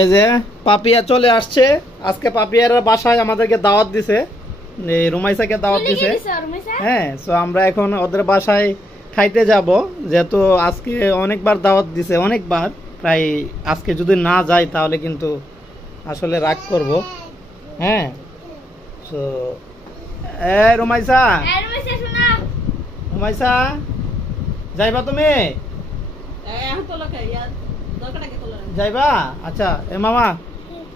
এই যে পাপিয়া চলে আসছে। আজকে পাপিয়ার বাসায় আমাদেরকে দাওয়াত দিছে, রুমাইসাকে দাওয়াত দিছে। হ্যাঁ, তো আমরা এখন ওদের বাসায় খাইতে যাব, যেহেতু আজকে অনেকবার দাওয়াত দিছে, অনেকবার। প্রায় আজকে যদি না যাই তাহলে কিন্তু আসলে রাগ করব। হ্যাঁ, তো রুমাইসা, রুমাইসা যাইবা তুমি? যাইবা? আচ্ছা, এ মামা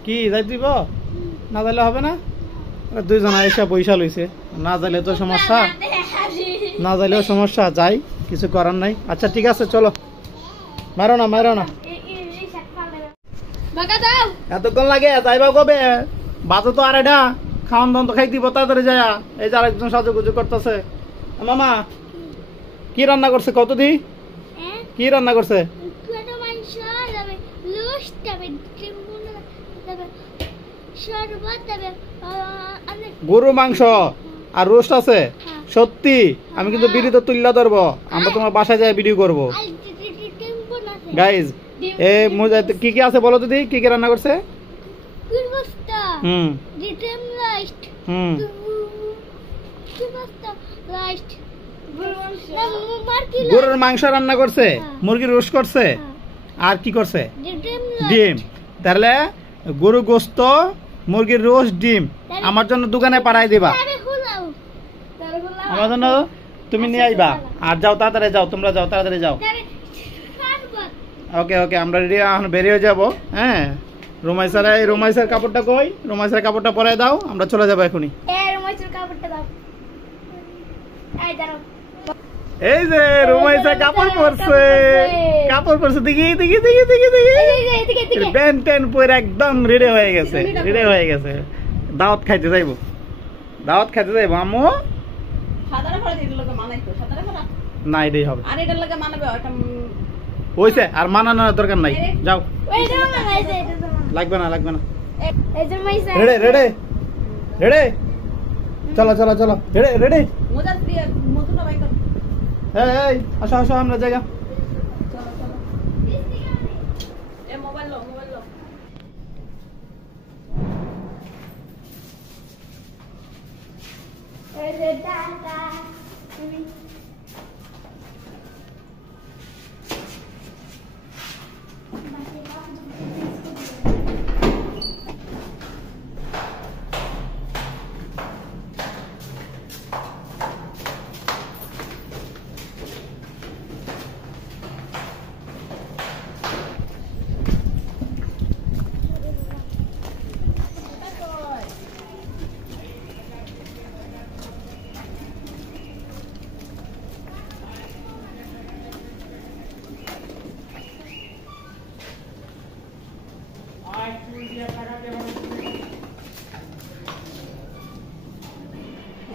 কি যাই দিব? না যাইলে হবে না? দুইজন এসে পয়সা লইছে, না যাইলে তো সমস্যা, না যাইলেও সমস্যা, যাই, কিছু করার নাই। আচ্ছা ঠিক আছে, চলো। মারো না, মারো না, এতক্ষণ লাগে? যাইবা কবে? বাজে তো আড়াইটা, খাওয়ান দাওয়ান তো খাই দিব তাড়াতাড়ি যায়। এই যে আরেকজন সাজুগুজু করতেছে। মামা কি রান্না করছে কত দি? কি রান্না করছে? গরু মাংস আর রোস্ট আছে? সত্যি? আমি কিন্তু ভিডিও তো তুললা ধরবো, আমরা তোমার বাসায় যাই ভিডিও করবো। গাইজ এ কি কি আছে বলো দিদি, কি কি রান্না করছে? গরুর মাংস রান্না করছে, মুরগির রোস্ট করছে, আর কি করছে? ডিম। তাহলে গরু গোস্ত, মুরগির রোস্ট, ডিম আমার জন্য দোকানে পাঠাই দিবা, আমার জন্য তুমি নিয়ে আইবা। আর যাও তাড়াতাড়ি যাও, তোমরা যাও তাড়াতাড়ি যাও। ওকে ওকে, আমরা রেডি, এখন বেরিয়ে যাবো। হ্যাঁ, রুমাইসার কাপড়টা কই? রুমাইসার কাপড়টা পরাই দাও, আমরা চলে যাবো এখনই। এই যে রুমাইসা কাপড় পরছে, কাপড় পরছে, দেখি দেখি দেখি দেখি দেখি, প্যান্ট ট্যান্ট পরে একদম রেডি হয়ে গেছে, রেডি হয়ে গেছে। দাওয়াত খাইতে যাইবো, দাওয়াত খাইতে যাইবো। আম্মু না, এটাই হবে, হইছে, আর মানানোর দরকার নাই, যাও। লাগবে না, লাগবে না। রেডি রেডি রেডি, চলো চলো চলো, রেডি রেডি। এই আসো আসো, আমরা জায়গা।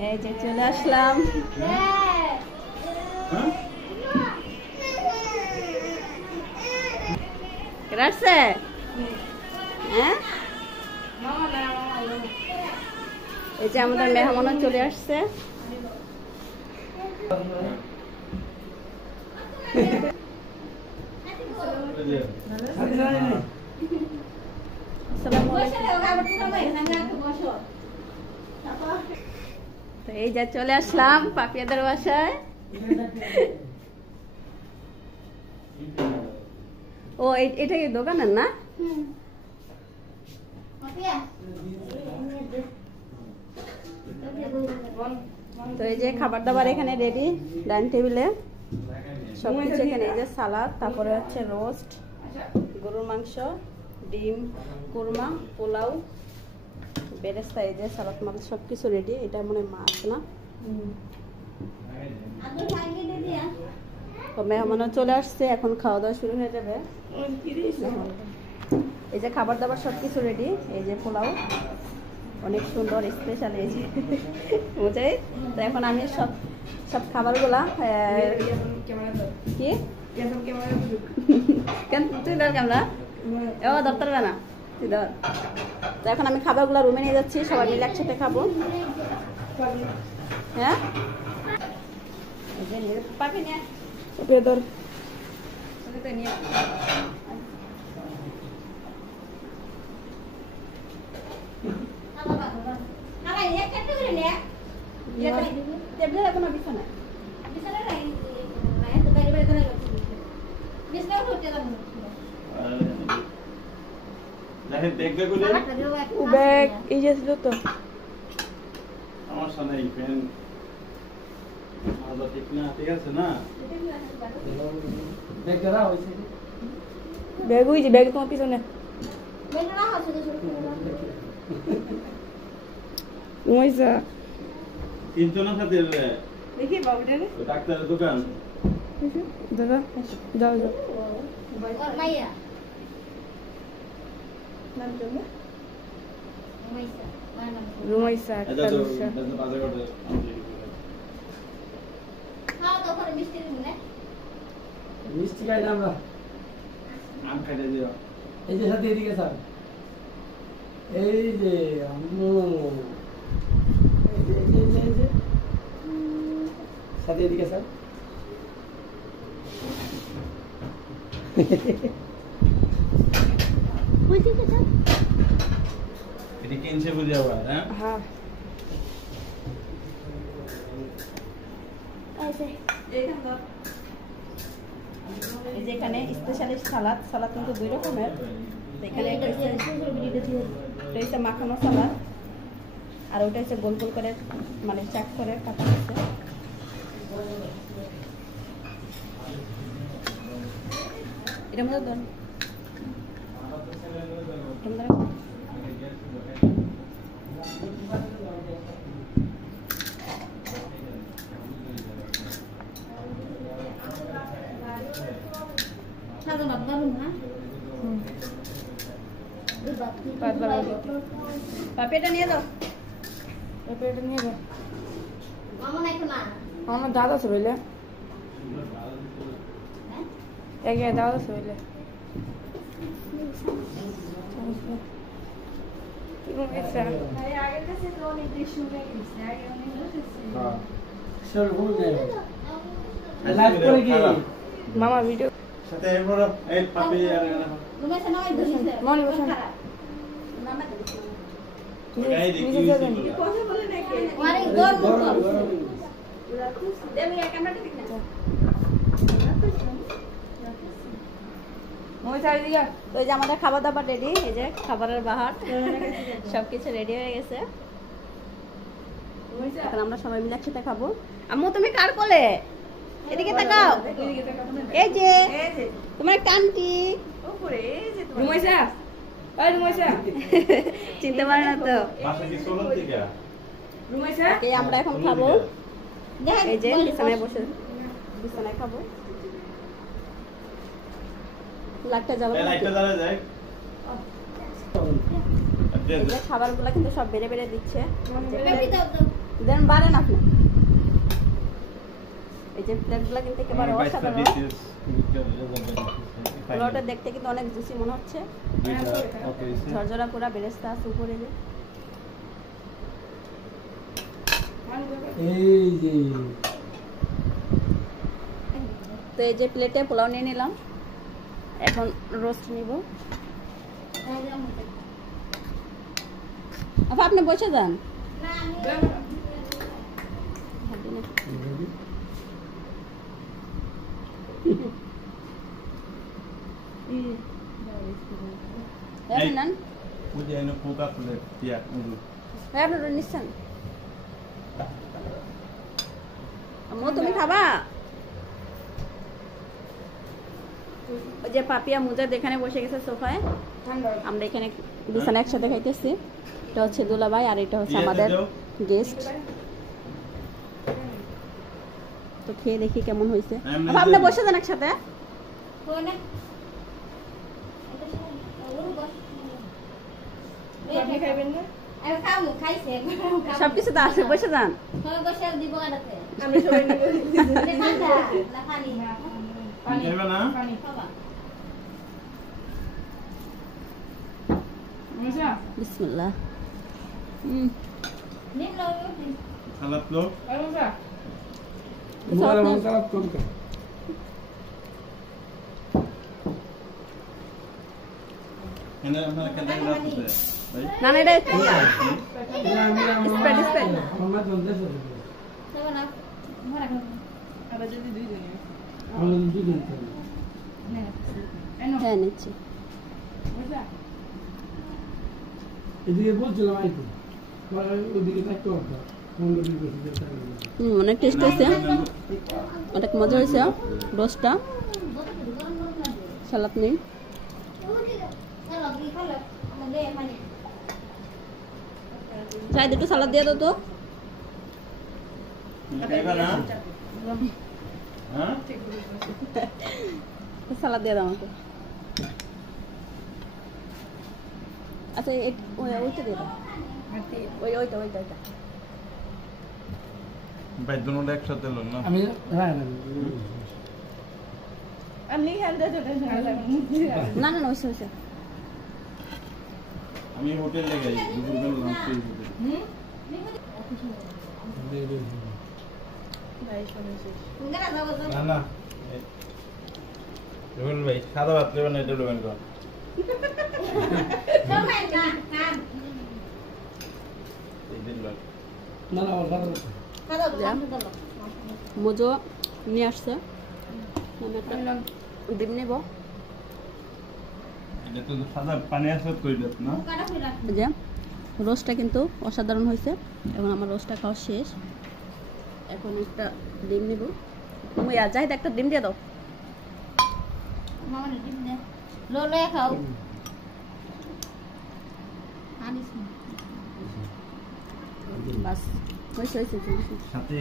এই যে চলে আসলাম। রাখছে? হ্যাঁ, এই যে আমাদের মেহমানও চলে আসছে। তো এই যে চলে আসলাম পাপিয়াদের বাসায়। ও এটা কি দোকানের না? তো এই যে খাবার দাবার এখানে রেডি, ডাইনিং টেবিলে সবকিছু এখানে। এই যে সালাদ, তারপরে হচ্ছে রোস্ট, গরুর মাংস, ডিম, কুরমা, পোলাও, বেরেস্তা, এই যে সালাদ মাছ সবকিছু রেডি। এটা মনে মাছ না, তো মেহমানও চলে আসছে, এখন খাওয়া দাওয়া শুরু হয়ে যাবে। এই যে খাবার দাবার সবকিছু রেডি। এই যে পোলাও অনেক সুন্দর স্পেশাল, এই যে বুঝাই। তো এখন আমি সব সব খাবারগুলা কি কেন তুই ধর ক্যামেরা, ও ধরতে পারবে না, তুই ধর। তো এখন আমি খাবারগুলো রুমে নিয়ে যাচ্ছি, সবাই মিলে একসাথে খাবো। হ্যাঁ, পাখি নিয়ে ধর। টেবিলে রাখো না বিছানায়। দেখবে বলে ব্যাগ এই যে ছিল তো আমার সামনে এই ফ্যান আদা ঠিক না, ঠিক আছে না? ব্যাগ ওই যে ব্যাগ তোমার পিছনে ওইসা তিনজনের সাথে দেখি বাবুটা ডাক্তারের দোকান দাদা যাও যাও রুমাইসা এটা তো বাজার করে মিষ্টি খাই না আমরা, আম খাইতে দিও। এই যে সাথে এদিকে স্যার, এই যে সাথে এদিকে স্যার, এটা কিনছে বুঝে আবার, হ্যাঁ? হ্যাঁ এই যে এখানে স্পেশালিস্ট সালাদ, সালাদ কিন্তু দুই রকমের। এখানে এটা হচ্ছে মাখানো সালাদ, আর ওটা হচ্ছে গোল গোল করে মানে চাক করে কাটা হচ্ছে। এটার মধ্যে ধর পাপিটা নিয়ে দাও, পাপিটা নিয়ে দাও। আমার দাদা আছে বুঝলে, একে দাদা আছে বুঝলে। মামা ভিডিও সাথে এরপর এই পাপি আর মনি বসেন এই দেখি তো এই যে আমাদের খাবার দাবার রেডি, এই যে খাবারের বাহার সবকিছু রেডি হয়ে গেছে। এখন আমরা সবাই মিলে একসাথে খাবো। আম্মু তুমি কার কোলে? এদিকে তাকাও। এই যে তোমার কান্টি চিনতে পারে না তো। আমরা এখন খাবো, এই যে বিছানায় বসে বিছানায় খাবো। লাইটটা জ্বালা যায়। এই যে খাবারগুলো কিন্তু সব বেড়ে বেড়ে দিচ্ছে, দেন বাড়েন আপনি। এই যে প্লেটগুলো কিন্তু একেবারে অসাধারণ, পোলাওটা দেখতে কিন্তু অনেক জুসি মনে হচ্ছে, ঝরঝরা পুরা বেরেস্তা আছে উপরে। যে এই যে তো এই যে প্লেটে পোলাও নিয়ে নিলাম, এখন রোস্ট নিব। আপনি বসে যান। নিচ্ছেন তুমি খাবা? ওই যে পাপিয়া মুজাদ এখানে বসে গেছে সোফায়, আমরা এখানে বিছানা একসাথে খাইতেছি। এটা হচ্ছে দুলাভাই আর এটা হচ্ছে আমাদের গেস্ট। তো খেয়ে দেখি কেমন হয়েছে। আপনি বসে যান একসাথে। সবকিছু তো আছে, বসে যান। বিসমিল্লাহ। না না এটা হ্যাঁ নিচ্ছি। এদিকে বলছিলাম আইতে ওইদিকে থাকতে হবে অনেক টেস্ট হয়েছে, অনেক মজা হয়েছে রোস্টটা। সালাদ নেই, চাই দুটো সালাদ দিয়ে দাও তো। সালাদ দিয়ে দাও আমাকে। আচ্ছা ওইটা দিয়ে দাও, ওইটা ওইটা ওইটা। ভাই দুটোটা একসাথে লন না আমি হ্যাঁ না না ওইসে ওইসে। আমি হোটেলে যাই দুপুরবেলা লাঞ্চ করি হোটেলে। না না রুবেল ভাই সাদা ভাত নেবেন, এটা নেবেন কর না না মজো নিয়ে আসছে, আমি একটা ডিম নেব। এটা তো সাদা পানি আসত কই দিত না। এই যে রোস্টটা কিন্তু অসাধারণ হয়েছে। এখন আমার রোস্টটা খাওয়া শেষ, এখন একটা ডিম নেব। তুমি জাহিদ একটা ডিম দিয়ে দাও। বাস হয়েছে হয়েছে। সাথে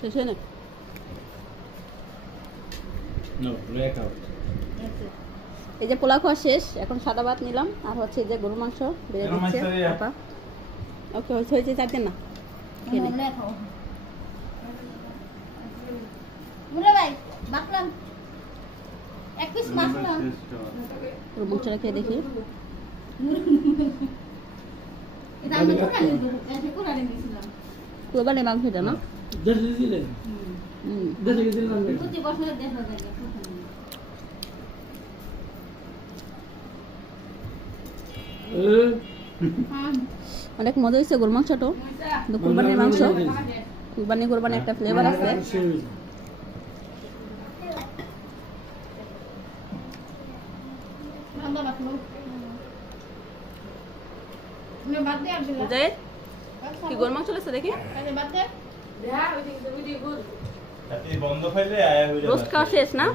শেষ হয় না। এই যে পোলাও খাওয়া শেষ, এখন সাদা ভাত নিলাম, আর হচ্ছে এই যে গরুর মাংস বেড়ে দিচ্ছে আপা। ওকে হয়েছে চারদিন না গরুর মাংসটা খেয়ে দেখি। কোরবানির মাংস এটা না? অনেক মজা হয়েছে গরুর মাংসটা। কোরবানির মাংস, কোরবানি একটা ফ্লেভার আছে। কি গরুর মাংস লাগছে দেখি। বন্ধ খাইলে আয়া হয়ে যাবে। রোস্ট খাওয়া শেষ না,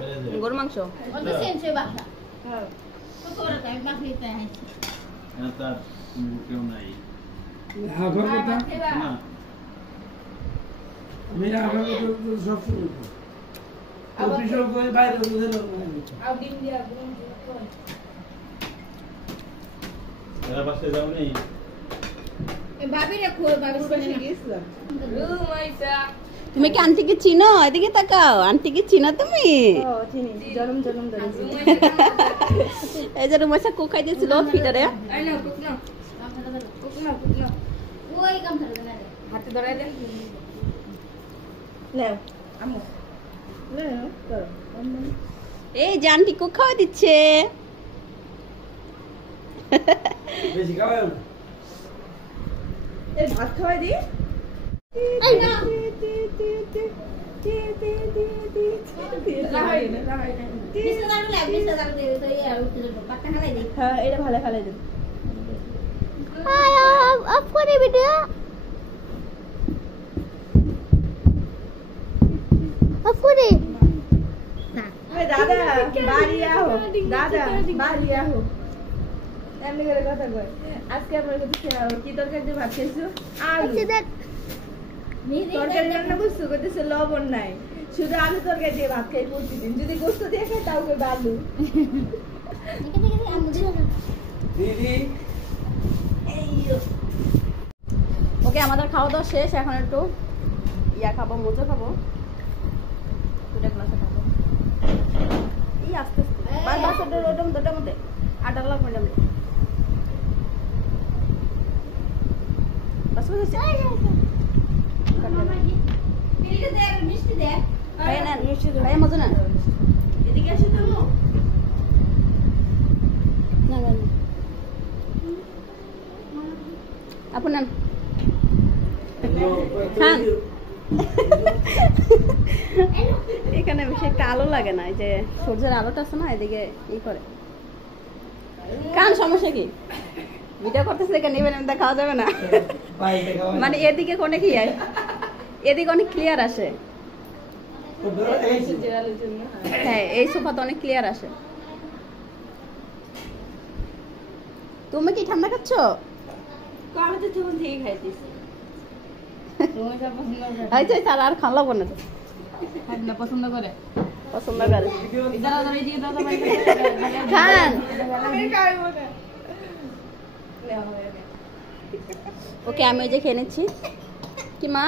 গরুর মাংস। তার কেউ নাই না। আমি আগে সব শুরু অফিসের করে বাইরে এরা বাসে যাও নেই। তুমি কি আন্টিকে চিনো? এদিকে তাকাও, আন্টিকে চিনো তুমি? এই যে রুমাইসা কোক খাই দিয়েছিল ফিটারে। এই যে আন্টি কোক খাওয়া দিচ্ছে। বেশি খাওয়াই ভাত খাওয়াই দি। এটা ভালো খালাই দেন। অফ করে ভিডিও অফ করে। দাদা বাড়ি আহো, দাদা বাড়ি আহো। এমনি করে কথা কয়। আজকে আপনার কাছে কি তরকারি দিয়ে ভাত খাইছো? আলু তরকারি রান্না করছো, করতেছে লবণ নাই, শুধু আলু তরকারি দিয়ে ভাত খাই প্রতিদিন। যদি গোস্ত দিয়ে খাই তাও করবে আলু। ওকে আমাদের খাওয়া দাওয়া শেষ, এখন একটু ইয়া খাবো, মোজো খাবো, দুটা গ্লাসে খাবো। এই আস্তে আস্তে ওটার মধ্যে আটা লাগবে যাবে। বাস ভাই নেন ভাই মজা নেন না না আপু নেন খান এখানে বেশি একটা আলো লাগে না এই যে সূর্যের আলোটা আছে না এদিকে ই করে খান সমস্যা কি ভিডিও করতেছে এখানে নেবেন খাওয়া যাবে না মানে এদিকে কোনে কি এদিকে অনেক ক্লিয়ার আসে হ্যাঁ এই সোফাতে অনেক ক্লিয়ার আসে তুমি কি ঠান্ডা খাচ্ছ আমি তো তখন থেকে খাইতেছি আচ্ছা তার আর খাওয়া লাগবে না তো পছন্দ করে পছন্দ করে খান ওকে আমি ওই যে খেয়ে নিচ্ছি কি মা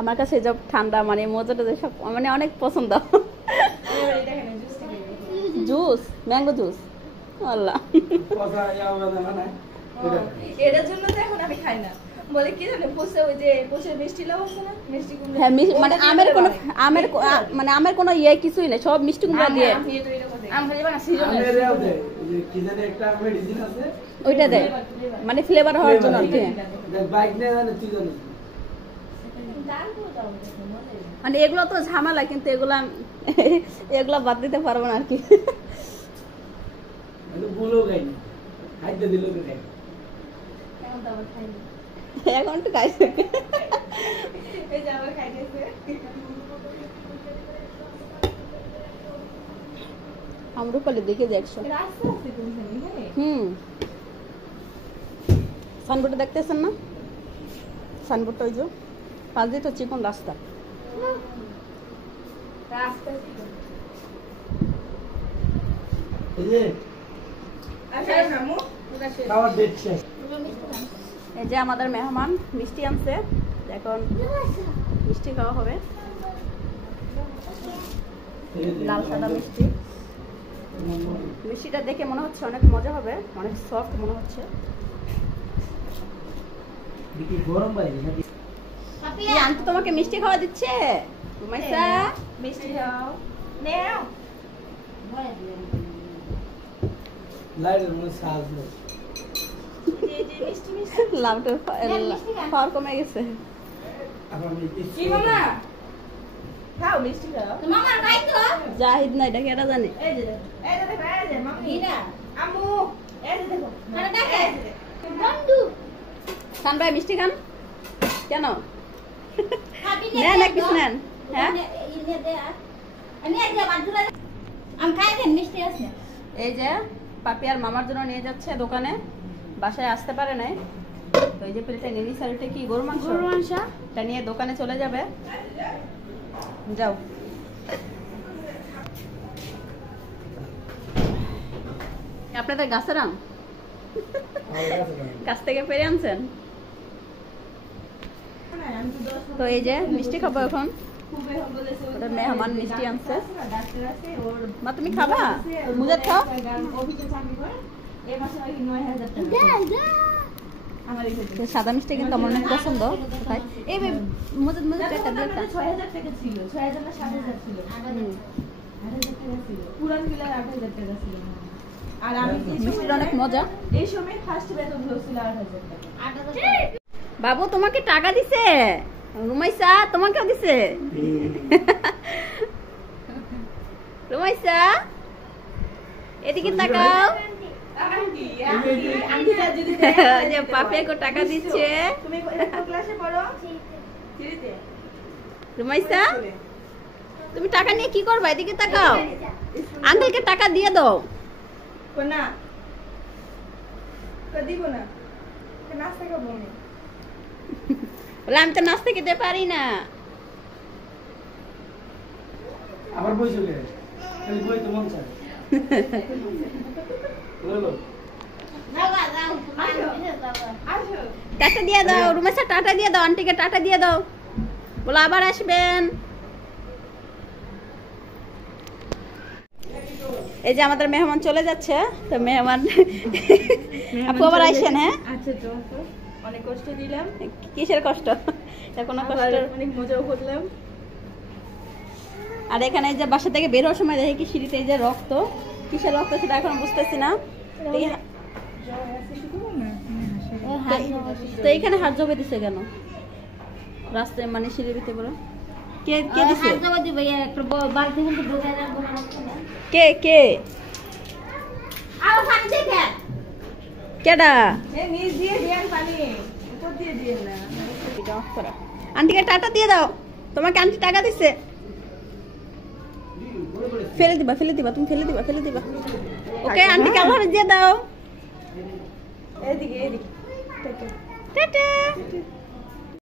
আমার কাছে সব ঠান্ডা মানে মজাটা সব মানে অনেক পছন্দ জুস ম্যাঙ্গো জুস আল্লাহ এটার জন্য তো এখন আমি খাই না বলে কি জানে পোষে ওই যে পোষে মিষ্টি লাউ আছে না মিষ্টি কুমড়া হ্যাঁ মানে আমের কোনো ইয়ে কিছুই না সব মিষ্টি কুমড়া দিয়ে ওইটা দেয় মানে ফ্লেভার হওয়ার জন্য আর কি মানে এগুলো তো ঝামেলা কিন্তু এগুলা বাদ দিতে পারবো না আর কি এখন একটু খাইছে আমরুপালি দেখে দেখছো সানবোর্ডে দেখতেছেন না সানবোর্ডটা ওই যে পাশ দিয়ে তো চিকন রাস্তা এই যে আমাদের মেহমান মিষ্টি আনছে এখন মিষ্টি খাওয়া হবে লাল সাদা মিষ্টি মিষ্টিটা দেখে মনে হচ্ছে অনেক মজা হবে অনেক সফট মনে হচ্ছে আন্টি তোমাকে মিষ্টি খাওয়া দিচ্ছে রুমাইসা মিষ্টি খাও নেও লাভটা খাওয়ার কমে গেছে কি মামা খাও মিষ্টি খাও মামা খাই তো জাহিদ না এটা কেটা জানে এই যে দেখো এই যে মাম্মি না আম্মু এই যে দেখো মানে দেখে বন্ধু খান ভাই মিষ্টি খান কেন খাবি নেন এক পিস নেন হ্যাঁ আমি খাই দেন মিষ্টি আছে এই যে পাপি আর মামার জন্য নিয়ে যাচ্ছে দোকানে বাসায় আসতে পারে নাই তো এই যে প্লেটটা নিয়ে নিচ্ছে আর এটা কি গরু মাংস এটা নিয়ে দোকানে চলে যাবে যাও আপনাদের গাছের আম গাছ থেকে পেরে আনছেন তো এই যে মিষ্টি খাবো এখন ওটা মেহমান মিষ্টি আনছে মা তুমি খাবা মুজাদ খাও সাদা মিষ্টি কিন্তু আমার অনেক পছন্দ এই মুজাদ মুজাদ একটা দিয়ে একটা ৬০০০ টাকা ছিল ৬০০০ না ৭০০০ ছিল ৮০০০ টাকা ছিল পুরান কিলার ৮০০০ টাকা ছিল আর আমি মিষ্টিটা অনেক মজা এই সময় ফার্স্ট বেতন ছিল ৮০০০ টাকা বাবু তোমাকে টাকা দিছে রুমাইসা তোমাকেও দিছে রুমাইসা এদিকে তাকাও যে পাপিয়াকে টাকা দিচ্ছে তুমি কোন ক্লাসে পড়ো সিরিতে রুমাইসা তুমি টাকা নিয়ে কি করবা এদিকে তাকাও আঙ্কেলকে টাকা দিয়ে দাও কোনা তো দিব না নাস্তা খাবো আমি বলে আমি তো নাস্তা খেতে পারি না আবার বই চলে খালি বই তো মন চায় বলো টাটা দিয়ে দাও রুমেশা টাটা দিয়ে দাও আন্টিকে টাটা দিয়ে দাও বলে আবার আসবেন এই যে আমাদের মেহমান চলে যাচ্ছে তো মেহমান আপু আবার আইসেন, হ্যাঁ? আচ্ছা তো অনেক কষ্ট দিলাম, কিসের কষ্ট? কোনো কষ্ট, অনেক মজাও করলাম। আর এখানে এই যে বাসা থেকে বের হওয়ার সময় দেখি কি সিঁড়িতে এই যে রক্ত, কিসের রক্ত সেটা এখন বুঝতেছি না। তো এইখানে হাত জবে দিছে কেন রাস্তায়, মানে সিঁড়ির ভিতরে বলো কে কে দিছে? কে কে কেডা? নিচ দিয়ে দিয়ে পানি, উপর দিয়ে দিয়ে না। এটা অফ করা। আন্টিকে টাটা দিয়ে দাও, তোমাকে আন্টি টাকা দিছে। ফেলে দিবা, ফেলে দিবা, তুমি ফেলে দিবা, ফেলে দিবা। ওকে, আন্টিকে আল্লাহ হাফেজ দিয়ে দাও। এদিকে এদিকে টাটা।